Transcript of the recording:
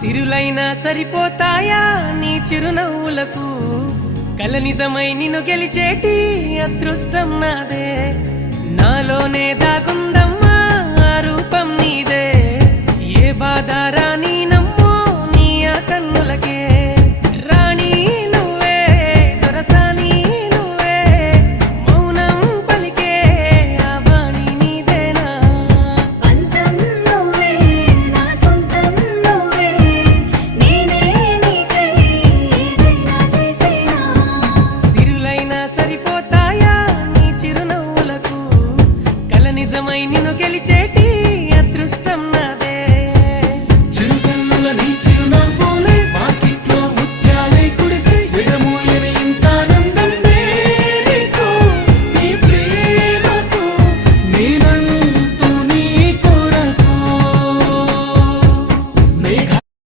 సిరులైనా సరిపోతాయా నీ చిరునవ్వులకు కల నిజమై నిన్ను గెలిచేటి అదృష్టం నాదే నాలోనే దాగుందమ్మా ఆ రూపం నీదే ఏ బాధ రాని